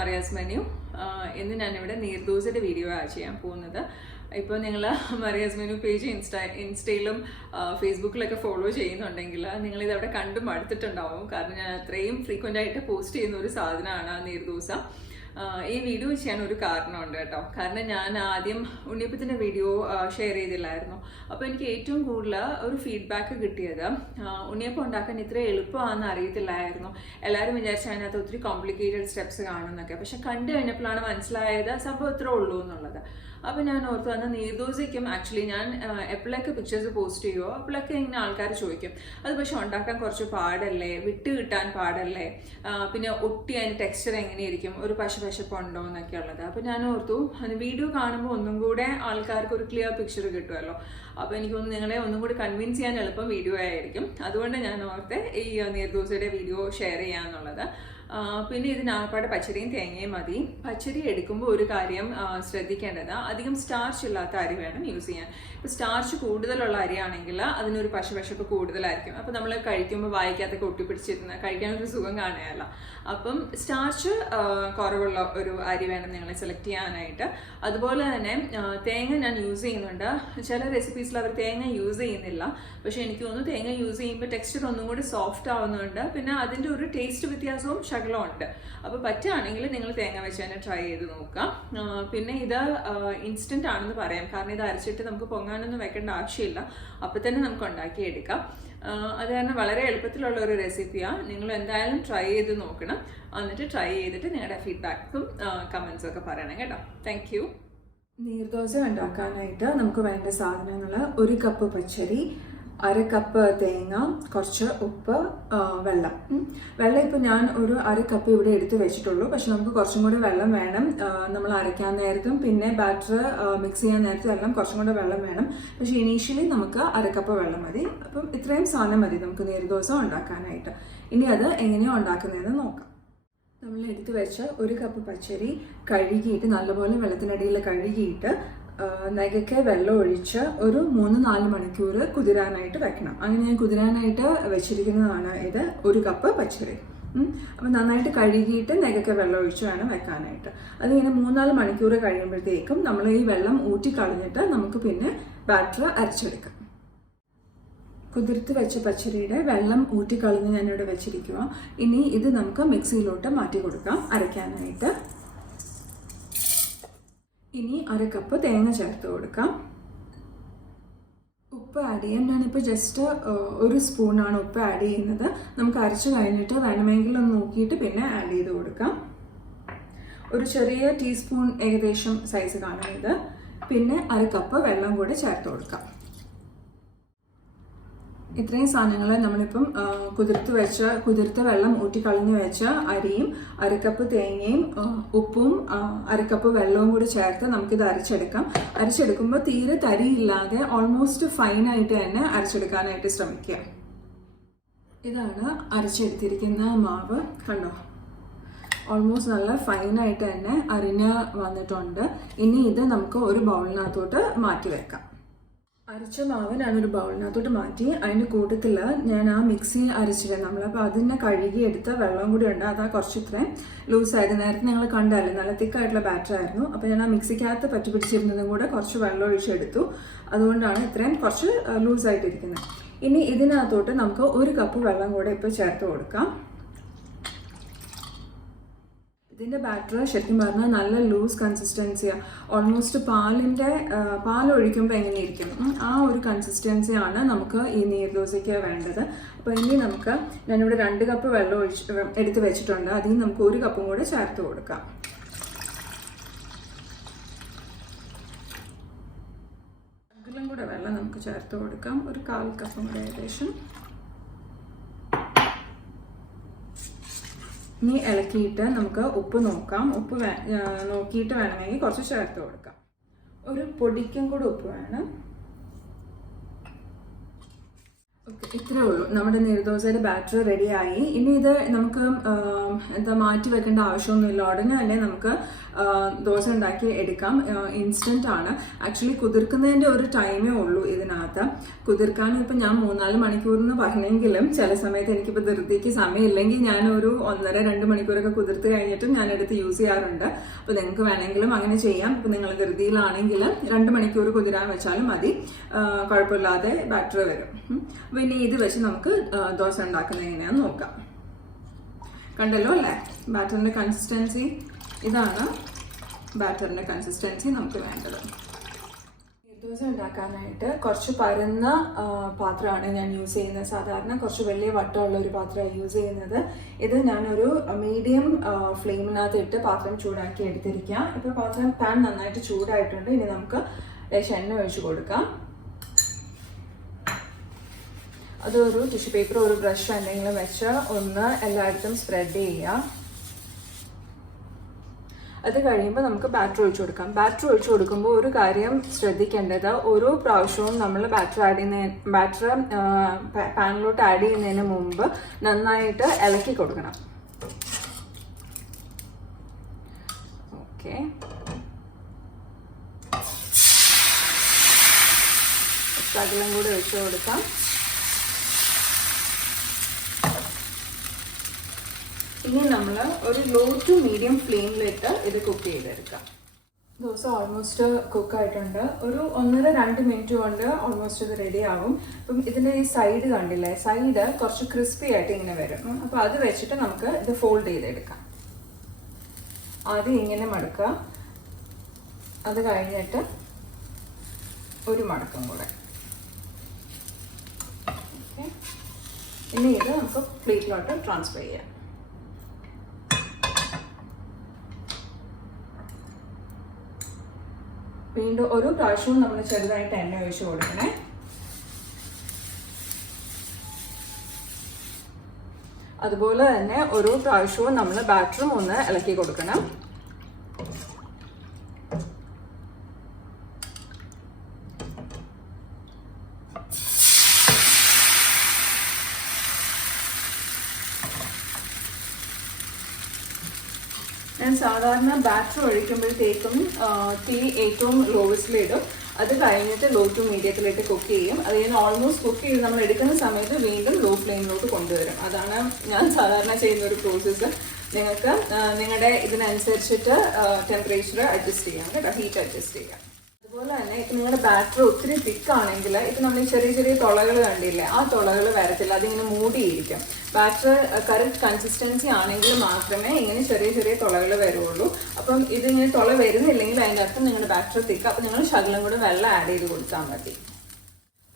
മറിയാസ് menu. ഇന്ന് ഞാനിവിടെ നീർദോസയുടെ video ചെയ്യാൻ പോകുന്നത്. ഇപ്പോൾ നിങ്ങൾ മറിയാസ് മെനു പേജ് ഇൻസ്റ്റയിലും ഫേസ്ബുക്കിലൊക്കെ ഫോളോ ചെയ്യുന്നുണ്ടെങ്കിൽ നിങ്ങളിതവിടെ കണ്ടും മടുത്തിട്ടുണ്ടാവും. കാരണം ഞാൻ അത്രയും ഫ്രീക്വൻ്റ് ആയിട്ട് പോസ്റ്റ് ചെയ്യുന്ന ഒരു സാധനമാണ് നീർദോസ. ഈ വീഡിയോ ചെയ്യാൻ ഒരു കാരണമുണ്ട് കേട്ടോ. കാരണം ഞാൻ ആദ്യം ഉണ്ണിയപ്പത്തിൻ്റെ വീഡിയോ ഷെയർ ചെയ്തില്ലായിരുന്നു. അപ്പോൾ എനിക്ക് ഏറ്റവും കൂടുതൽ ഒരു ഫീഡ്ബാക്ക് കിട്ടിയത് ഉണ്ണിയപ്പം ഉണ്ടാക്കാൻ ഇത്ര എളുപ്പമാണെന്ന് അറിയത്തില്ലായിരുന്നു. എല്ലാവരും വിചാരിച്ച അതിനകത്ത് ഒത്തിരി കോംപ്ലിക്കേറ്റഡ് സ്റ്റെപ്സ് കാണുമെന്നൊക്കെ. പക്ഷെ കണ്ടു കഴിഞ്ഞപ്പോഴാണ് മനസ്സിലായത് സംഭവം ഇത്രേ ഉള്ളൂ എന്നുള്ളത്. അപ്പോൾ ഞാൻ ഓർത്തു വന്ന നീർദോസയ്ക്കും ആക്ച്വലി ഞാൻ എപ്പോഴൊക്കെ പിക്ചേഴ്സ് പോസ്റ്റ് ചെയ്യുമോ അപ്പോഴൊക്കെ ഇങ്ങനെ ആൾക്കാർ ചോദിക്കും, അത് പക്ഷെ ഉണ്ടാക്കാൻ കുറച്ച് പാടല്ലേ, വിട്ട് കിട്ടാൻ പാടല്ലേ, പിന്നെ ഒട്ടി അതിൻ്റെ ടെക്സ്ചർ എങ്ങനെയായിരിക്കും, ഒരു പശപ്പുണ്ടോ എന്നൊക്കെ ഉള്ളത്. അപ്പോൾ ഞാൻ ഓർത്തു വീഡിയോ കാണുമ്പോൾ ഒന്നും കൂടെ ആൾക്കാർക്ക് ഒരു ക്ലിയർ പിക്ചർ കിട്ടുമല്ലോ. അപ്പോൾ എനിക്കൊന്ന് നിങ്ങളെ ഒന്നും കൂടി കൺവിൻസ് ചെയ്യാൻ എളുപ്പം വീഡിയോ ആയിരിക്കും. അതുകൊണ്ട് ഞാൻ ഓർത്തെ ഈ നീർദോസയുടെ വീഡിയോ ഷെയർ ചെയ്യാന്നുള്ളത്. പിന്നെ ഇതിനാകപ്പാടെ പച്ചരിയും തേങ്ങയും മതി. പച്ചരി എടുക്കുമ്പോൾ ഒരു കാര്യം ശ്രദ്ധിക്കേണ്ടത്, അധികം സ്റ്റാർച്ച് ഇല്ലാത്ത അരി വേണം യൂസ് ചെയ്യാൻ. ഇപ്പോൾ സ്റ്റാർച്ച് കൂടുതലുള്ള അരിയാണെങ്കിൽ അതിനൊരു പശപ്പ് കൂടുതലായിരിക്കും. അപ്പോൾ നമ്മൾ കഴിക്കുമ്പോൾ വായിക്കാത്തൊക്കെ ഒട്ടിപ്പിടിച്ചിരുന്ന് കഴിക്കാനൊരു സുഖം കാണുകയല്ല. അപ്പം സ്റ്റാർച്ച് കുറവുള്ള ഒരു അരി വേണം നിങ്ങൾ സെലക്ട് ചെയ്യാനായിട്ട്. അതുപോലെ തന്നെ തേങ്ങ ഞാൻ യൂസ് ചെയ്യുന്നുണ്ട്. ചില റെസിപ്പീസിൽ അവർ തേങ്ങ യൂസ് ചെയ്യുന്നില്ല. പക്ഷേ എനിക്ക് തോന്നുന്നു തേങ്ങ യൂസ് ചെയ്യുമ്പോൾ ടെക്സ്ചർ ഒന്നും കൂടി സോഫ്റ്റ് ആവുന്നുണ്ട്. പിന്നെ അതിൻ്റെ ഒരു ടേസ്റ്റ് വ്യത്യാസവും ശകലമുണ്ട്. അപ്പോൾ പറ്റുകയാണെങ്കിൽ നിങ്ങൾ തേങ്ങ വെച്ച് തന്നെ ട്രൈ ചെയ്ത് നോക്കാം. പിന്നെ ഇത് ഇൻസ്റ്റൻ്റ് ആണെന്ന് പറയാം. കാരണം ഇത് അരച്ചിട്ട് നമുക്ക് പൊങ്ങാനൊന്നും വെക്കേണ്ട ആവശ്യമില്ല. അപ്പോൾ തന്നെ നമുക്ക് ഉണ്ടാക്കിയെടുക്കാം. അത് കാരണം വളരെ എളുപ്പത്തിലുള്ള ഒരു റെസിപ്പിയാണ്. നിങ്ങൾ എന്തായാലും ട്രൈ ചെയ്ത് നോക്കണം. എന്നിട്ട് ട്രൈ ചെയ്തിട്ട് നിങ്ങളുടെ ഫീഡ്ബാക്കും കമൻസും ഒക്കെ പറയണം കേട്ടോ. Thank you. നീർദോസ ഉണ്ടാക്കാനായിട്ട് നമുക്ക് വേണ്ട സാധനങ്ങൾ: 1 കപ്പ് പച്ചരി, 1/2 കപ്പ് തേങ്ങ, കുറച്ച് ഉപ്പ്, വെള്ളം. ഇപ്പോൾ ഞാൻ ഒരു 1/2 കപ്പ് ഇവിടെ എടുത്ത് വെച്ചിട്ടുള്ളൂ. പക്ഷെ നമുക്ക് കുറച്ചും കൂടി വെള്ളം വേണം. നമ്മൾ അരയ്ക്കാൻ നേരത്തും പിന്നെ ബാറ്റർ മിക്സ് ചെയ്യാൻ നേരത്തും എല്ലാം കുറച്ചും കൂടി വെള്ളം വേണം. പക്ഷെ ഇനീഷ്യലി നമുക്ക് 1/2 കപ്പ് വെള്ളം മതി. അപ്പം ഇത്രയും സാധനം മതി നമുക്ക് നീർദോസ ഉണ്ടാക്കാനായിട്ട്. ഇനി അത് എങ്ങനെയാണ് ഉണ്ടാക്കുന്നതെന്ന് നോക്കാം. നമ്മൾ എടുത്തു വെച്ച 1 കപ്പ് പച്ചരി കഴുകിയിട്ട് നല്ലപോലെ വെള്ളത്തിനടിയിൽ കഴുകിയിട്ട് നഗയ്ക്ക് വെള്ളം ഒഴിച്ച് ഒരു 3-4 മണിക്കൂർ കുതിരാനായിട്ട് വെക്കണം. അങ്ങനെ ഞാൻ കുതിരാനായിട്ട് വെച്ചിരിക്കുന്നതാണ് ഇത് 1 കപ്പ് പച്ചരി. അപ്പം നന്നായിട്ട് കഴുകിയിട്ട് നഗയ്ക്ക് വെള്ളം ഒഴിച്ച് വേണം വെക്കാനായിട്ട്. അതിങ്ങനെ 3-4 മണിക്കൂർ കഴിയുമ്പോഴത്തേക്കും നമ്മൾ ഈ വെള്ളം ഊറ്റിക്കളഞ്ഞിട്ട് നമുക്ക് പിന്നെ ബാറ്റർ അരച്ചെടുക്കാം. കുതിർത്ത് വെച്ച പച്ചരിയുടെ വെള്ളം ഊറ്റിക്കളഞ്ഞ് ഞാനിവിടെ വെച്ചിരിക്കുക. ഇനി ഇത് നമുക്ക് മിക്സിയിലോട്ട് മാറ്റി കൊടുക്കാം അരയ്ക്കാനായിട്ട്. ഇനി 1/2 കപ്പ് തേങ്ങ ചേർത്ത് കൊടുക്കാം. ഉപ്പ് ആഡ് ചെയ്യാം. ഞാനിപ്പോൾ ജസ്റ്റ് 1 സ്പൂണാണ് ഉപ്പ് ആഡ് ചെയ്യുന്നത്. നമുക്ക് അരച്ച് കഴിഞ്ഞിട്ട് വേണമെങ്കിൽ ഒന്ന് നോക്കിയിട്ട് പിന്നെ ആഡ് ചെയ്ത് കൊടുക്കാം. ഒരു ചെറിയ ടീസ്പൂൺ ഏകദേശം സൈസ് കാണും ഇത്. പിന്നെ 1/2 കപ്പ് വെള്ളം കൂടെ ചേർത്ത് കൊടുക്കാം. ഇത്രയും സാധനങ്ങൾ നമ്മളിപ്പം കുതിർത്ത് വെള്ളം ഊറ്റിക്കളഞ്ഞ് വെച്ച അരിയും 1/2 കപ്പ് തേങ്ങയും ഉപ്പും 1/2 കപ്പ് വെള്ളവും കൂടി ചേർത്ത് നമുക്കിത് അരച്ചെടുക്കാം. അരച്ചെടുക്കുമ്പോൾ തീരെ തരിയില്ലാതെ ഓൾമോസ്റ്റ് ഫൈനായിട്ട് തന്നെ അരച്ചെടുക്കാനായിട്ട് ശ്രമിക്കുക. ഇതാണ് അരച്ചെടുത്തിരിക്കുന്ന മാവ്. കണ്ടോ, ഓൾമോസ്റ്റ് നല്ല ഫൈനായിട്ട് തന്നെ അരിഞ്ഞ് വന്നിട്ടുണ്ട്. ഇനി ഇത് നമുക്ക് ഒരു ബൗളിനകത്തോട്ട് മാറ്റി വെക്കാം. അരച്ച മാവ് ഞാനൊരു ബൗളിനകത്തോട്ട് മാറ്റി. അതിൻ്റെ കൂട്ടത്തിൽ ഞാൻ ആ മിക്സി അരച്ചിരുന്നു അപ്പോൾ അതിനെ കഴുകിയെടുത്ത വെള്ളം കൂടി ഉണ്ട്. അതാ കുറച്ച് ഇത്രയും ലൂസായിരുന്നു. നേരത്തെ നിങ്ങൾ കണ്ടാലും നല്ല തിക്കായിട്ടുള്ള ബാറ്റർ ആയിരുന്നു. അപ്പോൾ ഞാൻ ആ മിക്സിക്കകത്ത് പറ്റി പിടിച്ചിരുന്നതും കൂടെ കുറച്ച് വെള്ളം ഒഴിച്ചെടുത്തു. അതുകൊണ്ടാണ് ഇത്രയും കുറച്ച് ലൂസായിട്ടിരിക്കുന്നത്. ഇനി ഇതിനകത്തോട്ട് നമുക്ക് 1 കപ്പ് വെള്ളം കൂടെ ഇപ്പോൾ ചേർത്ത് കൊടുക്കാം. ഇതിൻ്റെ ബാറ്റർ ശരിക്കും പറഞ്ഞാൽ നല്ല ലൂസ് കൺസിസ്റ്റൻസിയാണ്. ഓൾമോസ്റ്റ് പാലൊഴിക്കുമ്പോൾ എങ്ങനെയിരിക്കും ആ ഒരു കൺസിസ്റ്റൻസിയാണ് നമുക്ക് ഈ നീർദോസയ്ക്ക് വേണ്ടത്. അപ്പോൾ ഇനി നമുക്ക് ഞാനിവിടെ 2 കപ്പ് വെള്ളം എടുത്ത് വെച്ചിട്ടുണ്ട്. അതിൽ നമുക്ക് 1 കപ്പും കൂടെ ചേർത്ത് കൊടുക്കാം. അതിലും കൂടെ വെള്ളം നമുക്ക് ചേർത്ത് കൊടുക്കാം. ഒരു 1/4 കപ്പും കൂടെ ഏകദേശം. ഇനി ഇളക്കിയിട്ട് നമുക്ക് ഉപ്പ് നോക്കാം. ഉപ്പ് നോക്കിയിട്ട് വേണമെങ്കിൽ കുറച്ച് ചേർത്ത് കൊടുക്കാം. ഒരു പൊടിക്കും കൂടെ ഉപ്പ് വേണം. ഇത്രേ ഉള്ളൂ. നമ്മുടെ നീർദോശയുടെ ബാറ്റർ റെഡിയായി. ഇനി ഇത് നമുക്ക് എന്താ മാറ്റി വെക്കേണ്ട ആവശ്യമൊന്നുമില്ല. ഉടനെ തന്നെ നമുക്ക് ദോശ ഉണ്ടാക്കി എടുക്കാം. ഇൻസ്റ്റന്റ് ആണ്. ആക്ച്വലി കുതിർക്കുന്നതിൻ്റെ ഒരു ടൈമേ ഉള്ളൂ ഇതിനകത്ത്. കുതിർക്കാനും ഇപ്പം ഞാൻ 3-4 മണിക്കൂറിന് പറഞ്ഞെങ്കിലും ചില സമയത്ത് എനിക്കിപ്പോൾ ധൃതിക്ക് സമയമില്ലെങ്കിൽ ഞാൻ ഒരു 1.5-2 മണിക്കൂറൊക്കെ കുതിർത്ത് കഴിഞ്ഞിട്ടും ഞാൻ എടുത്ത് യൂസ് ചെയ്യാറുണ്ട്. അപ്പോൾ നിങ്ങൾക്ക് വേണമെങ്കിലും അങ്ങനെ ചെയ്യാം. ഇപ്പം നിങ്ങൾ ധൃതിയിലാണെങ്കിൽ 2 മണിക്കൂർ കുതിരാൻ വെച്ചാലും മതി, കുഴപ്പമില്ലാതെ ബാറ്റർ വരും. പിന്നെ ഇത് വെച്ച് നമുക്ക് ദോശ ഉണ്ടാക്കുന്നത് എങ്ങനെയാണെന്ന് നോക്കാം. കണ്ടല്ലോ അല്ലേ ബാറ്ററിൻ്റെ കൺസിസ്റ്റൻസി? ഇതാണ് ബാറ്ററിൻ്റെ കൺസിസ്റ്റൻസി നമുക്ക് വേണ്ടത്. ദോശ ഉണ്ടാക്കാനായിട്ട് കുറച്ച് പരന്ന പാത്രമാണ് ഞാൻ യൂസ് ചെയ്യുന്നത്. സാധാരണ കുറച്ച് വലിയ വട്ടമുള്ള ഒരു പാത്രമാണ് യൂസ് ചെയ്യുന്നത്. ഇത് ഞാനൊരു മീഡിയം ഫ്ലെയിമിനകത്ത് ഇട്ട് പാത്രം ചൂടാക്കി എടുത്തിരിക്കാം. ഇപ്പോൾ പാൻ നന്നായിട്ട് ചൂടായിട്ടുണ്ട്. ഇനി നമുക്ക് എണ്ണ ഒഴിച്ച് കൊടുക്കാം. അതൊരു ടിഷ്യൂ പേപ്പർ, ഒരു ബ്രഷ് എന്തെങ്കിലും വെച്ച് ഒന്ന് എല്ലായിടത്തും സ്പ്രെഡ് ചെയ്യുക. അത് കഴിയുമ്പോൾ നമുക്ക് ബാറ്റർ ഒഴിച്ചു കൊടുക്കാം. ബാറ്റർ ഒഴിച്ചു കൊടുക്കുമ്പോൾ ഒരു കാര്യം ശ്രദ്ധിക്കേണ്ടത്, ഓരോ പ്രാവശ്യവും നമ്മൾ ബാറ്റർ പാനിലോട്ട് ആഡ് ചെയ്യുന്നതിന് മുമ്പ് നന്നായിട്ട് ഇളക്കി കൊടുക്കണം. ഓക്കെ, ശകലം കൂടി ഒഴിച്ചു കൊടുക്കാം. ഇനി നമ്മൾ ഒരു ലോ ടു മീഡിയം ഫ്ലെയിമിലിട്ട് ഇത് കുക്ക് ചെയ്തെടുക്കാം. ദോശ ഓൾമോസ്റ്റ് കുക്കായിട്ടുണ്ട്. ഒരു 1.5-2 മിനിറ്റ് കൊണ്ട് ഓൾമോസ്റ്റ് ഇത് റെഡി ആവും. അപ്പം ഇതിൻ്റെ ഈ സൈഡ് കണ്ടില്ലേ, സൈഡ് കുറച്ച് ക്രിസ്പി ആയിട്ട് ഇങ്ങനെ വരും. അപ്പോൾ അത് വെച്ചിട്ട് നമുക്ക് ഇത് ഫോൾഡ് ചെയ്തെടുക്കാം. ആദ്യം ഇങ്ങനെ മടക്കുക, അത് കഴിഞ്ഞിട്ട് ഒരു മടക്കം കൂടെ. ഓക്കെ, ഇനി ഇത് നമുക്ക് പ്ലേറ്റിലോട്ട് ട്രാൻസ്ഫർ ചെയ്യാം. വീണ്ടും ഒരു പ്രാവശ്യവും നമ്മൾ ചെറുതായിട്ട് എണ്ണ ഒഴിച്ച് കൊടുക്കണേ. അതുപോലെ തന്നെ ഓരോ പ്രാവശ്യവും നമ്മൾ ബാറ്ററും ഒന്ന് ഇളക്കി കൊടുക്കണം. ഞാൻ സാധാരണ ബാറ്റർ ഒഴിക്കുമ്പോഴത്തേക്കും തീ ഏറ്റവും ലോവസ്റ്റിലിടും. അത് കഴിഞ്ഞിട്ട് ലോ ടു മീഡിയത്തിലിട്ട് കുക്ക് ചെയ്യും. അത് ഞാൻ ഓൾമോസ്റ്റ് കുക്ക് ചെയ്ത് നമ്മൾ എടുക്കുന്ന സമയത്ത് വീണ്ടും ലോ ഫ്ലെയിമിലോട്ട് കൊണ്ടുവരും. അതാണ് ഞാൻ സാധാരണ ചെയ്യുന്ന ഒരു പ്രോസസ്സ്. നിങ്ങൾക്ക് നിങ്ങളുടെ ഇതിനനുസരിച്ചിട്ട് ടെമ്പറേച്ചർ അഡ്ജസ്റ്റ് ചെയ്യാം കേട്ടോ, ഹീറ്റ് അഡ്ജസ്റ്റ് ചെയ്യാം. അതുപോലെ തന്നെ ഇപ്പം നിങ്ങളുടെ ബാറ്റർ ഒത്തിരി തിക്കാണെങ്കിൽ ഇപ്പം നമ്മൾ ചെറിയ ചെറിയ തുളകൾ കണ്ടില്ലേ, ആ തുളകൾ വരത്തില്ല, അതിങ്ങനെ മൂടിയിരിക്കും. ബാറ്റർ കറക്റ്റ് കൺസിസ്റ്റൻസി ആണെങ്കിൽ മാത്രമേ ഇങ്ങനെ ചെറിയ ചെറിയ തുളകൾ വരുള്ളൂ. അപ്പം ഇതിങ്ങനെ തുള വരുന്നില്ലെങ്കിൽ അതിൻ്റെ അർത്ഥം നിങ്ങളുടെ ബാറ്റർ തിക്ക്. അപ്പം നിങ്ങൾ ശകലം കൂടെ വെള്ളം ആഡ് ചെയ്ത് കൊടുത്താൽ മതി.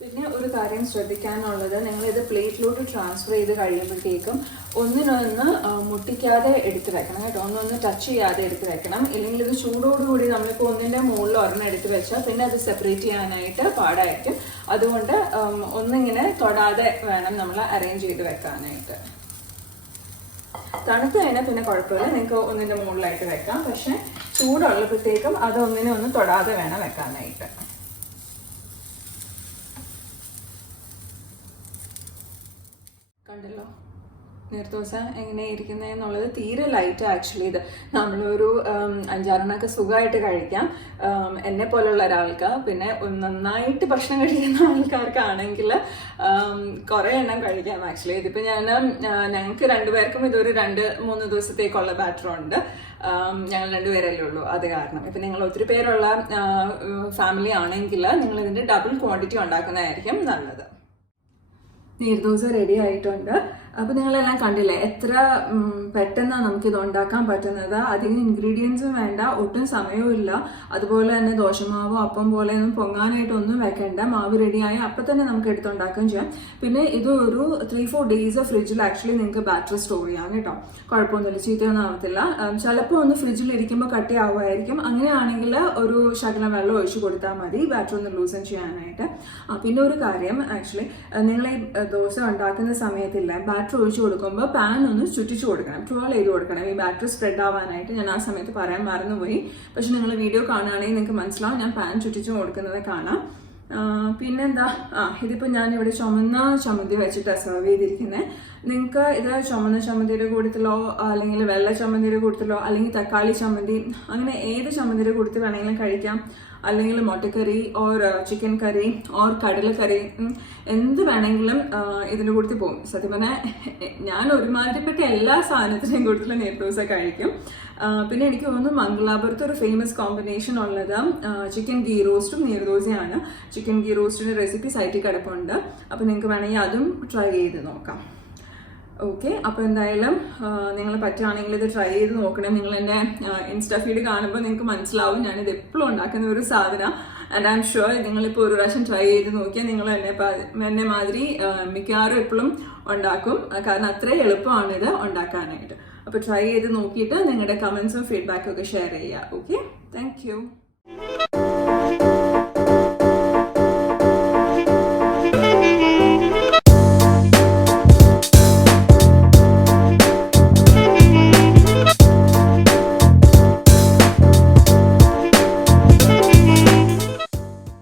പിന്നെ ഒരു കാര്യം ശ്രദ്ധിക്കാനുള്ളത്, നിങ്ങളിത് പ്ലേറ്റിലോട്ട് ട്രാൻസ്ഫർ ചെയ്ത് കഴിയുമ്പോഴത്തേക്കും ഒന്നിനൊന്ന് മുട്ടിക്കാതെ എടുത്ത് വെക്കണം കേട്ടോ, ഒന്നൊന്ന് ടച്ച് ചെയ്യാതെ എടുത്ത് വെക്കണം. ഇല്ലെങ്കിൽ ഇത് ചൂടോടുകൂടി നമ്മളിപ്പോൾ ഒന്നിൻ്റെ മുകളിൽ ഒരെണ്ണം എടുത്ത് വെച്ചാൽ പിന്നെ അത് സെപ്പറേറ്റ് ചെയ്യാനായിട്ട് പാടായിരിക്കും. അതുകൊണ്ട് ഒന്നിങ്ങനെ തൊടാതെ വേണം നമ്മൾ അറേഞ്ച് ചെയ്ത് വെക്കാനായിട്ട്. തണുത്ത് കഴിഞ്ഞാൽ പിന്നെ കുഴപ്പമില്ല, നിങ്ങൾക്ക് ഒന്നിൻ്റെ മുകളിലായിട്ട് വെക്കാം. പക്ഷെ ചൂടുള്ളപ്പോഴത്തേക്കും അത് ഒന്നിനെ ഒന്ന് തൊടാതെ വേണം വെക്കാനായിട്ട്. കണ്ടല്ലോ നീർദോശ എങ്ങനെയായിരിക്കുന്നത് എന്നുള്ളത്. തീരെ ലൈറ്റ് ആക്ച്വലി. ഇത് നമ്മളൊരു 5-6 സുഖമായിട്ട് കഴിക്കാം. എന്നെ പോലുള്ള ഒരാൾക്ക്, പിന്നെ നന്നായിട്ട് ഭക്ഷണം കഴിക്കുന്ന ആൾക്കാർക്കാണെങ്കിൽ കുറേ എണ്ണം കഴിക്കാം ആക്ച്വലി. ഇതിപ്പോൾ ഞങ്ങൾക്ക് 2 പേർക്കും ഇതൊരു 2-3 ദിവസത്തേക്കുള്ള ബാറ്ററുണ്ട്. ഞങ്ങൾ 2 പേരല്ലേ ഉള്ളൂ. അത് കാരണം ഇപ്പം നിങ്ങൾ ഒത്തിരി പേരുള്ള ഫാമിലി ആണെങ്കിൽ നിങ്ങൾ ഇതിൻ്റെ ഡബിൾ ക്വാണ്ടിറ്റി ഉണ്ടാക്കുന്നതായിരിക്കും നല്ലത്. നീർദോശ റെഡി ആയിട്ടുണ്ട്. അപ്പോൾ നിങ്ങളെല്ലാം കണ്ടില്ലേ എത്ര പെട്ടെന്നാണ് നമുക്കിത് ഉണ്ടാക്കാൻ പറ്റുന്നത്. അധികം ഇൻഗ്രീഡിയൻസും വേണ്ട, ഒട്ടും സമയവും ഇല്ല. അതുപോലെ തന്നെ ദോശമാവോ അപ്പം പോലെയൊന്നും പൊങ്ങാനായിട്ടൊന്നും വെക്കേണ്ട. മാവ് റെഡിയായി അപ്പം തന്നെ നമുക്ക് എടുത്തുണ്ടാക്കുകയും ചെയ്യാം. പിന്നെ ഇത് ഒരു 3-4 ഡേയ്സ് ഫ്രിഡ്ജിൽ ആക്ച്വലി നിങ്ങൾക്ക് ബാറ്റർ സ്റ്റോർ ചെയ്യാം കേട്ടോ, കുഴപ്പമൊന്നുമില്ല, ചീത്തയൊന്നും ആവത്തില്ല. ചിലപ്പോൾ ഒന്ന് ഫ്രിഡ്ജിൽ ഇരിക്കുമ്പോൾ കട്ടിയാവുമായിരിക്കും. അങ്ങനെയാണെങ്കിൽ ഒരു ശകലം വെള്ളം ഒഴിച്ച് കൊടുത്താൽ മതി ബാറ്റർ ഒന്ന് ലൂസൻ ചെയ്യാനായിട്ട്. പിന്നെ ഒരു കാര്യം ആക്ച്വലി, നിങ്ങൾ ഈ ദോശ ഉണ്ടാക്കുന്ന സമയത്തില്ല ബാറ്റർ ഒഴിച്ചു കൊടുക്കുമ്പോൾ പാൻ ഒന്ന് ചുറ്റിച്ചു കൊടുക്കണം, ട്രോൾ ചെയ്ത് കൊടുക്കണം, ഈ ബാറ്റർ സ്പ്രെഡ് ആവാനായിട്ട്. ഞാൻ ആ സമയത്ത് പറയാൻ മറന്നുപോയി. പക്ഷെ നിങ്ങൾ വീഡിയോ കാണുകയാണെങ്കിൽ നിങ്ങൾക്ക് മനസ്സിലാവും, ഞാൻ പാൻ ചുറ്റിച്ചു കൊടുക്കുന്നത് കാണാം. പിന്നെന്താ, ഇതിപ്പോൾ ഞാനിവിടെ ചുമന്ന ചമ്മന്തി വെച്ചിട്ടാണ് സെർവ് ചെയ്തിരിക്കുന്നത്. നിങ്ങൾക്ക് ഇത് ചുമന്ന ചമ്മന്തിയുടെ കൂട്ടത്തിലോ അല്ലെങ്കിൽ വെള്ള ചമ്മന്തിയുടെ കൂട്ടത്തിലോ അല്ലെങ്കിൽ തക്കാളി ചമ്മന്തി, അങ്ങനെ ഏത് ചമ്മന്തിയുടെ കൂട്ടത്തിൽ വേണമെങ്കിലും കഴിക്കാം. അല്ലെങ്കിൽ മുട്ടക്കറി ഓർ ചിക്കൻ കറി ഓർ കടലക്കറി, എന്ത് വേണമെങ്കിലും ഇതിൻ്റെ കൂട്ടത്തിൽ പോകും. സത്യം പറഞ്ഞാൽ ഞാൻ ഒരുമാതിരിപ്പെട്ട എല്ലാ സാധനത്തിൻ്റെയും കൂട്ടത്തിലും നീർദോസ കഴിക്കും. പിന്നെ എനിക്ക് തോന്നുന്നു മംഗലാപുരത്ത് ഒരു ഫേമസ് കോമ്പിനേഷൻ ഉള്ളത് ചിക്കൻ ഗീ റോസ്റ്റും നീർദോസയാണ്. ചിക്കൻ ഗീ റോസ്റ്റിൻ്റെ റെസിപ്പി സൈറ്റിൽ കിടപ്പുണ്ട്. അപ്പോൾ നിങ്ങൾക്ക് വേണമെങ്കിൽ അതും ട്രൈ ചെയ്ത് നോക്കാം. ഓക്കെ, അപ്പോൾ എന്തായാലും നിങ്ങൾ പറ്റുകയാണെങ്കിൽ ഇത് ട്രൈ ചെയ്ത് നോക്കണം. നിങ്ങൾ എൻ്റെ ഇൻസ്റ്റാ ഫീഡ് കാണുമ്പോൾ നിങ്ങൾക്ക് മനസ്സിലാവും ഞാനിത് എപ്പോഴും ഉണ്ടാക്കുന്ന ഒരു സാധനം. ആൻഡ് ഐ എം ഷുവർ നിങ്ങളിപ്പോൾ ഒരു പ്രാവശ്യം ട്രൈ ചെയ്ത് നോക്കിയാൽ നിങ്ങൾ എന്നെ മാതിരി മിക്കവാറും എപ്പോഴും ഉണ്ടാക്കും. കാരണം അത്രയും എളുപ്പമാണിത് ഉണ്ടാക്കാനായിട്ട്. അപ്പോൾ ട്രൈ ചെയ്ത് നോക്കിയിട്ട് നിങ്ങളുടെ കമൻസും ഫീഡ്ബാക്കും ഒക്കെ ഷെയർ ചെയ്യുക. Okay, thank you.